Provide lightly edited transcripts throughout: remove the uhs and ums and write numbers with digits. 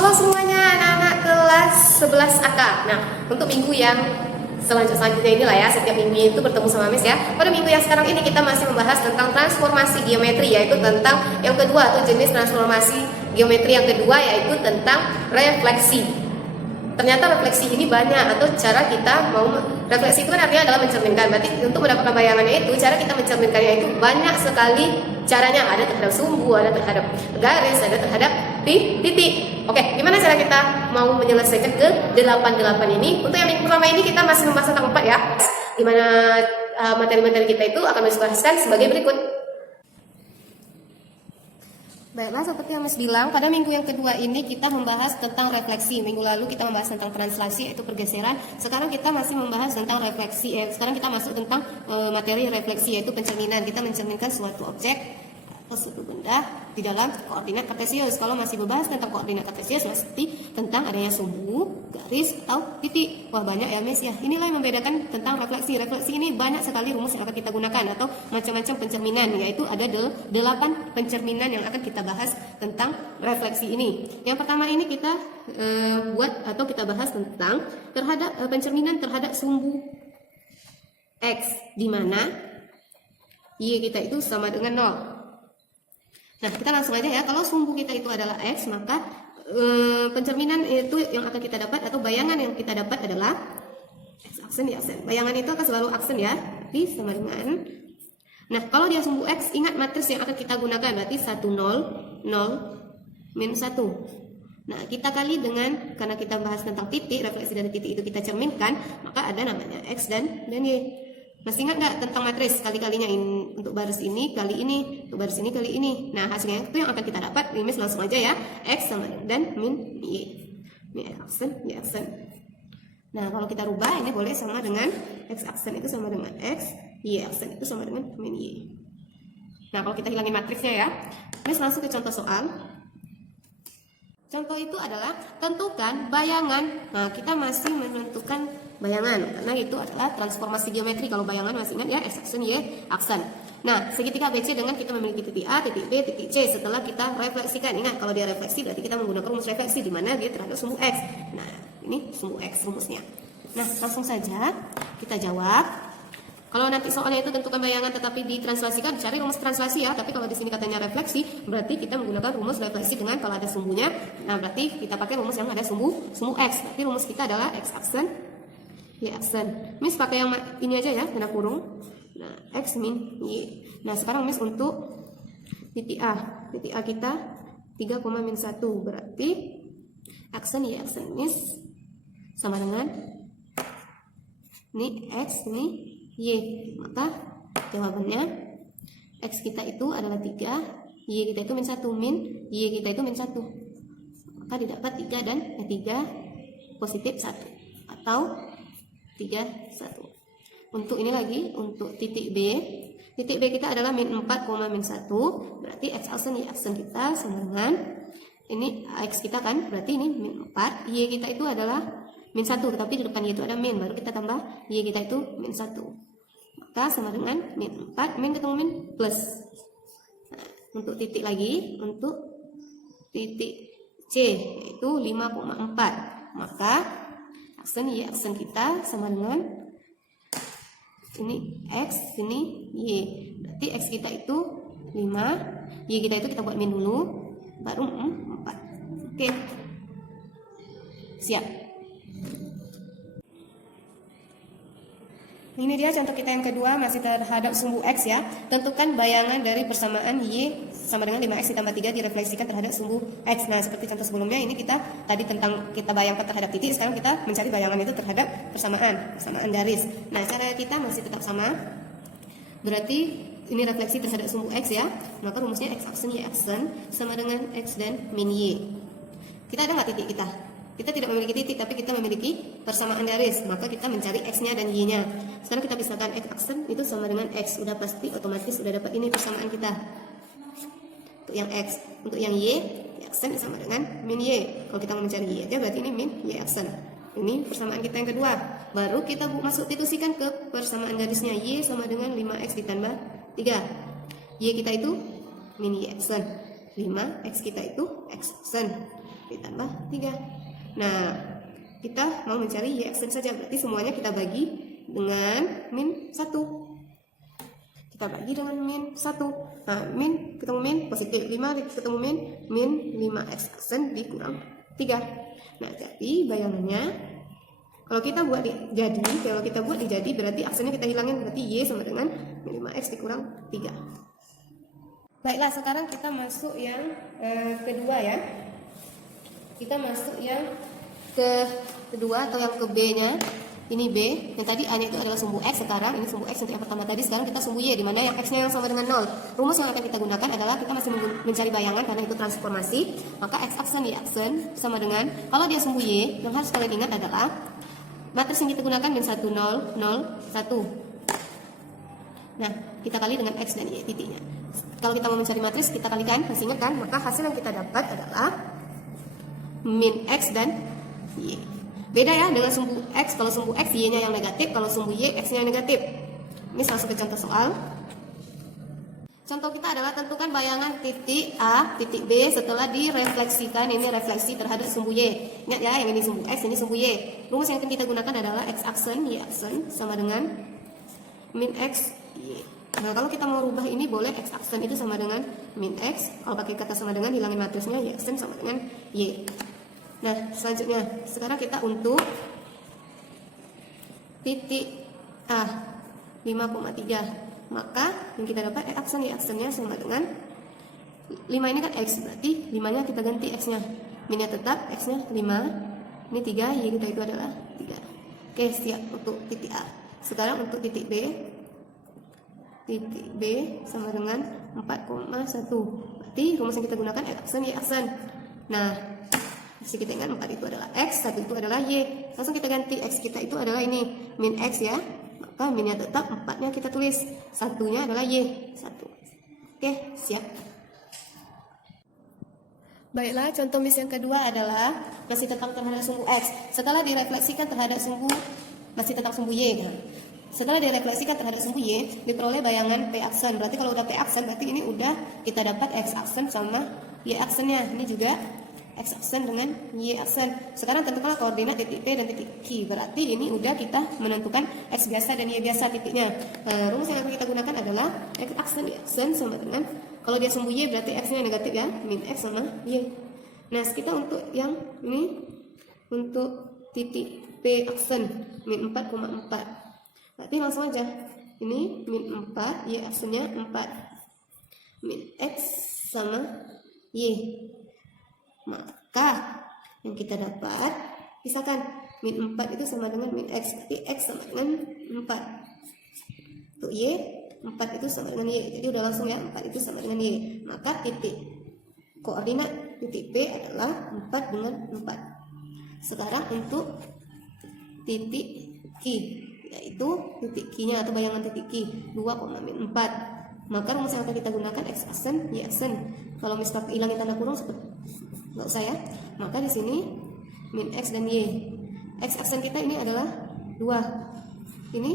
Halo semuanya anak-anak kelas 11 AK. Nah, untuk minggu yang selanjutnya inilah ya, setiap minggu itu bertemu sama Miss ya. Pada minggu yang sekarang ini kita masih membahas tentang transformasi geometri, yaitu tentang yang kedua atau jenis transformasi geometri yang kedua, yaitu tentang refleksi. Ternyata refleksi ini banyak, atau cara kita mau refleksi itu kan artinya adalah mencerminkan. Berarti untuk mendapatkan bayangannya itu, cara kita mencerminkannya itu banyak sekali caranya. Ada terhadap sumbu, ada terhadap garis, ada terhadap titik. Oke, gimana cara kita mau menyelesaikan ke 88 ini? Untuk yang minggu pertama ini kita masih membahas tentang 4 ya. Dimana materi-materi kita itu akan dijelaskan sebagai berikut. Baiklah, seperti yang Mas bilang, pada minggu yang kedua ini kita membahas tentang refleksi. Minggu lalu kita membahas tentang translasi, yaitu pergeseran. Sekarang kita masih membahas tentang refleksi. Sekarang kita masuk tentang materi refleksi, yaitu pencerminan. Kita mencerminkan suatu objek atau suatu benda di dalam koordinat kartesius. Kalau masih membahas tentang koordinat kartesius, pasti tentang adanya sumbu, garis, atau titik. Wah, banyak ya Miss ya. Inilah yang membedakan tentang refleksi. Refleksi ini banyak sekali rumus yang akan kita gunakan, atau macam-macam pencerminan, yaitu ada 8 pencerminan yang akan kita bahas tentang refleksi ini. Yang pertama ini kita buat atau kita bahas tentang terhadap pencerminan terhadap sumbu X, di mana Y kita itu sama dengan 0. Nah, kita langsung aja ya. Kalau sumbu kita itu adalah X, maka pencerminan itu yang akan kita dapat, atau bayangan yang kita dapat adalah X aksen, Y aksen. Bayangan itu akan selalu aksen ya, berarti sama dengan. Nah, kalau dia sumbu X, ingat matriks yang akan kita gunakan, berarti 1, 0, 0, min 1. Nah, kita kali dengan, karena kita bahas tentang titik, refleksi dari titik itu kita cerminkan, maka ada namanya X dan Y. Masih ingat nggak tentang matriks kali-kalinya untuk baris ini kali ini, untuk baris ini kali ini. Nah, hasilnya itu yang akan kita dapat. Ini langsung aja ya, X sama dan min Y. Ini X aksen, Y aksen. Nah, kalau kita rubah ini boleh sama dengan X aksen itu sama dengan X, Y aksen itu sama dengan min Y. Nah, kalau kita hilangin matriksnya ya, ini langsung ke contoh soal. Contoh itu adalah tentukan bayangan. Nah, kita masih menentukan bayangan, karena itu adalah transformasi geometri. Kalau bayangan masih ingat ya, X aksen, Y aksen. Nah, segitiga ABC dengan kita memiliki titik A, titik B, titik C. Setelah kita refleksikan, ingat kalau dia refleksi berarti kita menggunakan rumus refleksi, di mana dia terhadap sumbu X. Nah, ini sumbu X rumusnya. Nah, langsung saja kita jawab. Kalau nanti soalnya itu tentukan bayangan tetapi ditranslasikan, cari rumus translasi ya. Tapi kalau di sini katanya refleksi, berarti kita menggunakan rumus refleksi dengan kalau ada sumbunya. Nah, berarti kita pakai rumus yang ada sumbu X. Tapi rumus kita adalah X aksen, Y aksen. Miss pakai yang ini aja ya, tanda kurung. Nah, X min Y. Nah, sekarang Miss untuk titik A. Titik A kita 3,-1. Berarti aksen Y aksen Miss sama dengan ini X, ini Y. Maka jawabannya X kita itu adalah 3, Y kita itu min 1, min Y kita itu min 1. Maka didapat 3 dan 3 positif 1 atau 3, 1. Untuk ini lagi, untuk titik B. Titik B kita adalah min 4,-1. Berarti X aksen, Y aksen kita sama dengan ini X kita kan, berarti ini min 4. Y kita itu adalah min 1, tetapi di depan Y itu ada min, baru kita tambah Y kita itu min 1. Maka sama dengan min 4, min ketemu min plus. Nah, untuk titik lagi, untuk titik C yaitu 5,4. Maka aksen Y aksen kita sama dengan ini X, ini Y. Berarti X kita itu 5, Y kita itu kita buat min dulu, baru 4. Oke. Siap. Ini dia contoh kita yang kedua, masih terhadap sumbu X ya. Tentukan bayangan dari persamaan Y sama dengan 5X ditambah 3 direfleksikan terhadap sumbu X. Nah, seperti contoh sebelumnya, ini kita tadi tentang kita bayangkan terhadap titik, sekarang kita mencari bayangan itu terhadap persamaan garis. Nah, cara kita masih tetap sama. Berarti ini refleksi terhadap sumbu X ya. Maka rumusnya X aksen, Y aksen sama dengan X dan min Y. Kita ada nggak titik kita? Kita tidak memiliki titik, tapi kita memiliki persamaan garis. Maka kita mencari X-nya dan Y-nya. Sekarang kita pisahkan X aksen itu sama dengan X. Udah pasti otomatis udah dapat ini persamaan kita. Untuk yang X. Untuk yang Y aksen sama dengan min Y. Kalau kita mau mencari Y aja berarti ini min Y aksen. Ini persamaan kita yang kedua. Baru kita substitusikan ke persamaan garisnya. Y sama dengan 5X ditambah 3. Y kita itu min Y aksen. 5, X kita itu X aksen. ditambah 3. Nah, kita mau mencari Y aksen saja, berarti semuanya kita bagi dengan min 1. Kita bagi dengan min 1. Nah, min ketemu min positif 5 ketemu min 5x aksen dikurang 3. Nah, jadi bayangannya kalau kita buat dijadi berarti aksennya kita hilangin, berarti Y sama dengan min 5x dikurang 3. Baiklah, sekarang kita masuk yang kedua ya. Kita masuk yang kedua atau yang ke B-nya. Ini B, yang tadi A-nya itu adalah sumbu X, sekarang ini sumbu X untuk yang pertama tadi, sekarang kita sumbu Y, di mana yang X-nya yang sama dengan 0. Rumus yang akan kita gunakan adalah kita masih mencari bayangan karena itu transformasi, maka X aksen Y aksen sama dengan, kalau dia sumbu Y, yang harus kalian ingat adalah matriks yang kita gunakan min 1, 0, 0, 1. Nah, kita kali dengan X dan Y titiknya. Kalau kita mau mencari matriks, kita kalikan, masih ingat kan? Maka hasil yang kita dapat adalah min X dan Y. Beda ya dengan sumbu X, kalau sumbu X Y-nya yang negatif, kalau sumbu Y X-nya yang negatif. Ini langsung ke contoh soal. Contoh kita adalah tentukan bayangan titik A, titik B setelah direfleksikan, ini refleksi terhadap sumbu Y. Ingat ya, yang ini sumbu X, ini sumbu Y. Rumus yang akan kita gunakan adalah X aksen, Y aksen sama dengan min X, Y. Nah, kalau kita mau rubah ini boleh X aksen itu sama dengan min X, kalau pakai kata sama dengan hilangin matrisnya, Y aksen sama dengan Y. Nah, selanjutnya, sekarang kita untuk titik A 5,3. Maka yang kita dapat X aksen, Y aksennya sama dengan 5 ini kan X, berarti 5-nya kita ganti X-nya. Minnya tetap, X-nya 5. Ini 3, Y kita itu adalah 3. Oke, siap untuk titik A. Sekarang untuk titik B. Titik B sama dengan 4,1. Berarti rumus yang kita gunakan X aksen, Y aksen. Nah, jadi kita ingat 4 itu adalah X, 1 itu adalah Y. Langsung kita ganti X kita itu adalah ini, min X ya. Maka minnya tetap, 4-nya kita tulis. 1-nya adalah Y, 1. Oke, siap. Baiklah, contoh mis yang kedua adalah masih tentang terhadap sumbu X. Setelah direfleksikan terhadap sumbu, masih tentang sumbu Y. Kan? Setelah direfleksikan terhadap sumbu Y, diperoleh bayangan P aksen. Berarti kalau udah P aksen, berarti ini udah kita dapat X aksen sama Y aksennya. Ini juga X aksen dengan Y aksen. Sekarang tentukan koordinat titik P dan titik Q. Berarti ini udah kita menentukan X biasa dan Y biasa titiknya. Rumus yang akan kita gunakan adalah X aksen, Y aksen sama dengan, kalau dia sumbu Y berarti X-nya negatif ya, min X sama Y. Nah, kita untuk yang ini, untuk titik P aksen, min 4,4. Berarti langsung aja. Ini min 4, Y aksennya 4. Min X sama Y. Maka yang kita dapat, misalkan min 4 itu sama dengan min X, berarti X sama dengan 4. Untuk Y, 4 itu sama dengan Y. Jadi udah langsung ya, 4 itu sama dengan Y. Maka titik koordinat titik P adalah 4 dengan 4. Sekarang untuk titik Q, yaitu titik Q-nya atau bayangan titik Q, 2,4. Maka rumus yang akan kita gunakan X aksen, Y aksen. Kalau misalkan hilangin tanda kurung seperti nggak usah ya. Maka di sini min X dan Y. X aksen kita ini adalah 2. Ini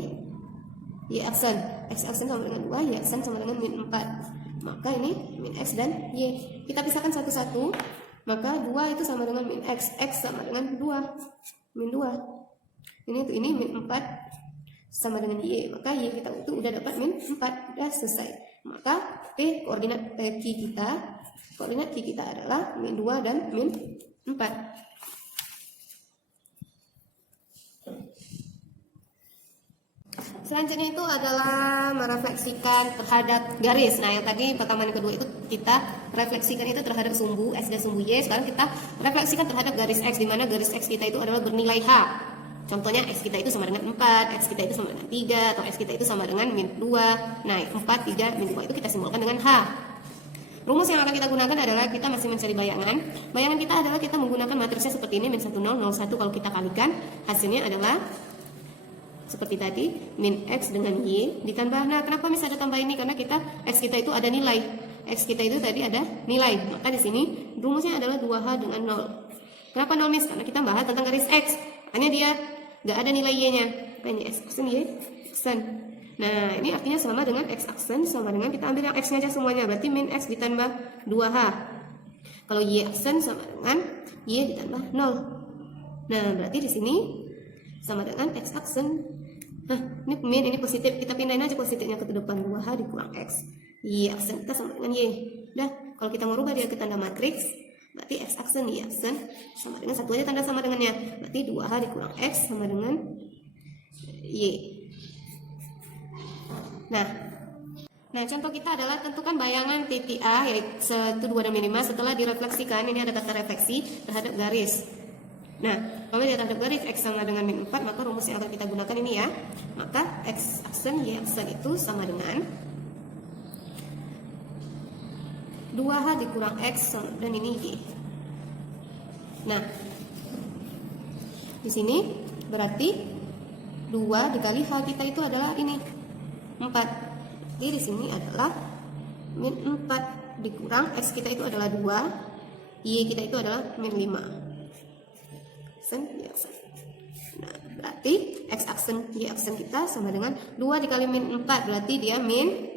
Y aksen. X aksen sama dengan 2, Y aksen sama dengan min 4. Maka ini min X dan Y. Kita pisahkan satu-satu. Maka 2 itu sama dengan min X. X sama dengan 2. Min 2. Ini min 4 sama dengan Y. Maka Y kita itu udah dapat min 4. Udah selesai. Maka P koordinat Q kita, koordinat Q kita adalah min 2 dan min 4. Selanjutnya itu adalah merefleksikan terhadap garis. Nah, yang tadi pertama dan kedua itu kita refleksikan itu terhadap sumbu X dan sumbu Y. Sekarang kita refleksikan terhadap garis X, di mana garis X kita itu adalah bernilai H. Contohnya X kita itu sama dengan 4, X kita itu sama dengan 3, atau X kita itu sama dengan min 2. Nah, 4, 3, min 2 itu kita simbolkan dengan H. Rumus yang akan kita gunakan adalah kita masih mencari bayangan. Bayangan kita adalah kita menggunakan matriksnya seperti ini, min 1, 0, 0, 1. Kalau kita kalikan, hasilnya adalah seperti tadi, min X dengan Y ditambah. Nah, kenapa bisa ada tambah ini? Karena X kita itu ada nilai. X kita itu tadi ada nilai. Maka di sini rumusnya adalah 2H dengan 0. Kenapa 0, Miss? Karena kita bahas tentang garis X. Hanya dia nggak ada nilai Y-nya. Ini X aksen, Y aksen. Nah, ini artinya sama dengan X aksen sama dengan kita ambil yang X-nya aja semuanya. Berarti min X ditambah 2H. Kalau Y aksen sama dengan Y ditambah 0. Nah, berarti di sini sama dengan X aksen. Nah, ini min, ini positif. Kita pindahin aja positifnya ke depan. 2H dikurang X. Y aksen kita sama dengan Y. Dah, kalau kita merubah dia ke tanda matriks, berarti X aksen, Y aksen sama dengan satu aja tanda sama dengannya. Berarti 2H dikurang X sama dengan Y. Nah, contoh kita adalah tentukan bayangan titik A yaitu 1, 2, dan min 5 setelah direfleksikan. Ini ada kata refleksi terhadap garis. Nah, kalau dia terhadap garis X sama dengan min 4, maka rumus yang akan kita gunakan ini ya. Maka X aksen, Y aksen itu sama dengan 2H dikurang X dan ini Y. Nah, di sini berarti 2 dikali H kita itu adalah ini 4. Jadi di sini adalah min 4 dikurang X kita itu adalah 2, Y kita itu adalah min 5. Y aksen. Nah, berarti X aksen, Y aksen kita sama dengan 2 dikali min 4, berarti dia min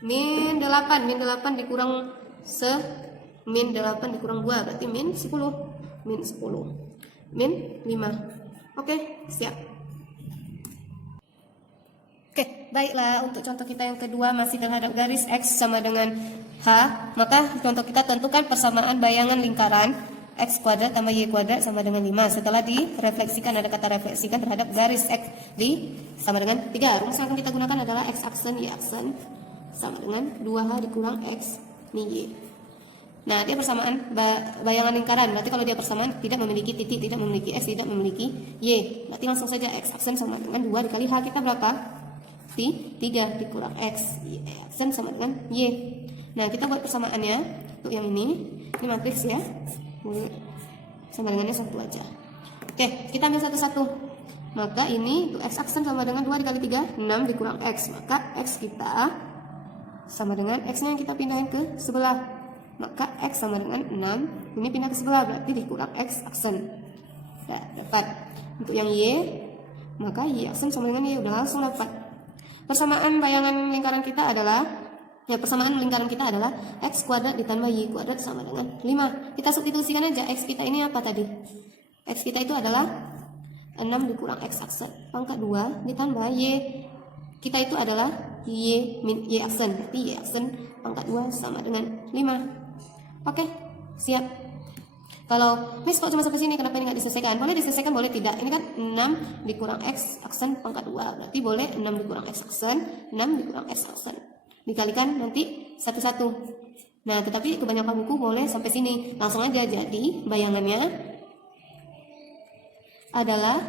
8. Min 8 dikurang min 8 dikurang 2, berarti min 10. Min 10. Min 5. Oke, siap. Oke, baiklah, untuk contoh kita yang kedua masih terhadap garis X sama dengan H, maka contoh kita tentukan persamaan bayangan lingkaran X kuadrat tambah Y kuadrat sama dengan 5. Setelah direfleksikan, ada kata refleksikan terhadap garis X sama dengan 3. Rumus yang akan kita gunakan adalah X aksen, Y aksen sama dengan 2H dikurang X min Y. Nah, dia persamaan bayangan lingkaran. Berarti kalau dia persamaan tidak memiliki titik, tidak memiliki X, tidak memiliki Y. Berarti langsung saja X aksen sama dengan 2 dikali H kita berapa? 3 dikurang X, Y aksen sama dengan Y. Nah, kita buat persamaannya untuk yang ini matriks ya, sama dengannya 1 aja. Oke, kita ambil satu-satu. Maka ini untuk X aksen sama dengan 2 dikali 3, 6 dikurang X. Maka X kita sama dengan X nya yang kita pindahin ke sebelah. Maka X sama dengan 6, ini pindah ke sebelah, berarti dikurang X aksen. Nah, dapat. Untuk yang Y, maka Y aksen sama dengan Y, udah langsung dapat. Persamaan bayangan lingkaran kita adalah persamaan lingkaran kita adalah X kuadrat ditambah Y kuadrat sama dengan 5. Kita substitusikan aja. X kita ini apa tadi? X kita itu adalah 6 dikurang X aksen pangkat 2 ditambah Y kita itu adalah Y min Y aksen. Berarti Y aksen pangkat 2 sama dengan 5. Oke, siap. Kalau Miss kok cuma sampai sini, kenapa ini nggak diselesaikan? Boleh diselesaikan, boleh tidak. Ini kan 6 dikurang X aksen pangkat 2. Berarti boleh 6 dikurang X aksen, 6 dikurang X aksen. Dikalikan nanti satu-satu. Nah, tetapi kebanyakan buku boleh sampai sini. Langsung aja. Jadi bayangannya adalah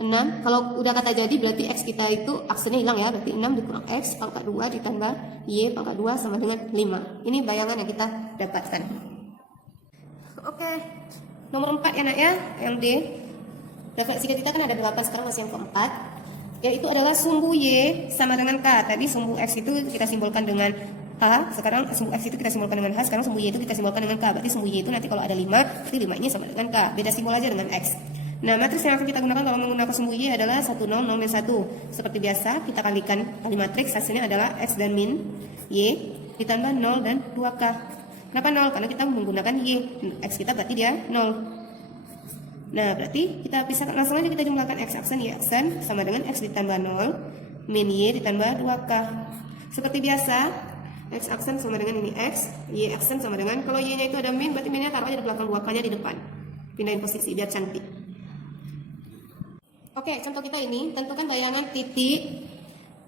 6. Kalau udah kata jadi berarti X kita itu aksennya hilang ya. Berarti 6 dikurang X pangkat 2 ditambah Y pangkat 2 sama dengan 5. Ini bayangan yang kita dapatkan. Oke, nomor 4 ya nak ya, yang D. Refleksi kita kan ada 8, sekarang masih yang keempat, yaitu adalah sumbu Y sama dengan K. Tadi sumbu X itu kita simbolkan dengan H, sekarang sumbu X itu kita simbolkan dengan H, sekarang sumbu Y itu kita simbolkan dengan K. Berarti sumbu Y itu nanti kalau ada 5, berarti 5 ini sama dengan K. Beda simbol aja dengan X. Nah, matriks yang akan kita gunakan kalau menggunakan sumbu Y adalah 1, 0, 0, min 1. Seperti biasa, kita kalikan kali matriks, hasilnya adalah X dan min Y ditambah 0 dan 2K. Kenapa 0? Karena kita menggunakan Y. X kita berarti dia 0. Nah, berarti kita pisahkan, langsung aja kita jumlahkan X aksen, Y aksen sama dengan X ditambah 0 min Y ditambah 2K. Seperti biasa, X aksen sama dengan ini X, Y aksen sama dengan, kalau Y nya itu ada min, berarti minnya taruh aja di belakang, 2K nya di depan. Pindahin posisi biar cantik. Oke, contoh kita ini, tentukan bayangan titik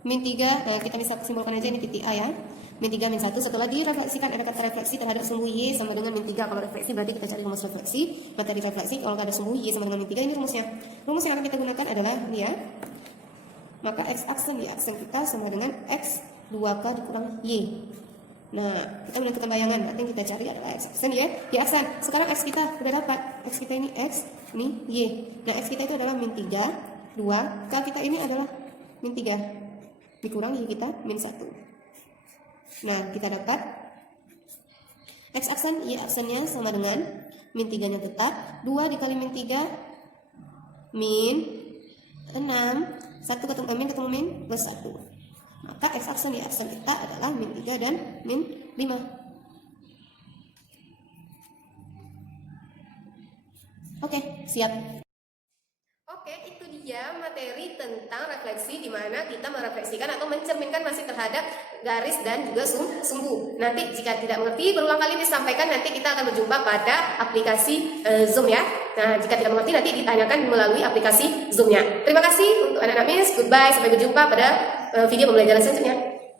min 3, kita bisa simbolkan aja ini titik A ya. Min 3, min 1, setelah direfleksikan ada kata refleksi terhadap sumbu Y sama dengan min 3. Kalau refleksi berarti kita cari rumus refleksi. Materi refleksi, kalau ada sumbu Y sama dengan min 3, ini rumusnya. Rumus yang akan kita gunakan adalah ini ya. Maka X aksen, Y aksen kita sama dengan X 2K dikurang Y. Nah, kita menentukan bayangan, berarti yang kita cari adalah X aksen ya. Y aksen, sekarang X kita udah dapat. X kita ini X, ini Y. Nah, X kita itu adalah min 3, 2, K kita ini adalah min 3 dikurang Y kita min 1. Nah, kita dapat X aksen, Y aksennya sama dengan min 3 nya tetap, 2 dikali min 3 min 6, 1 ketemu min ketemu min plus 1. Maka X aksen, Y aksen kita adalah min 3 dan min 5. Oke, siap. Oke, itu dia materi tentang refleksi di mana kita merefleksikan atau mencerminkan masih terhadap garis dan juga sumbu. Nanti jika tidak mengerti, berulang kali disampaikan, nanti kita akan berjumpa pada aplikasi Zoom ya. Nah, jika tidak mengerti nanti ditanyakan melalui aplikasi Zoom-nya. Terima kasih untuk anak-anak Miss. Goodbye, sampai berjumpa pada video pembelajaran selanjutnya.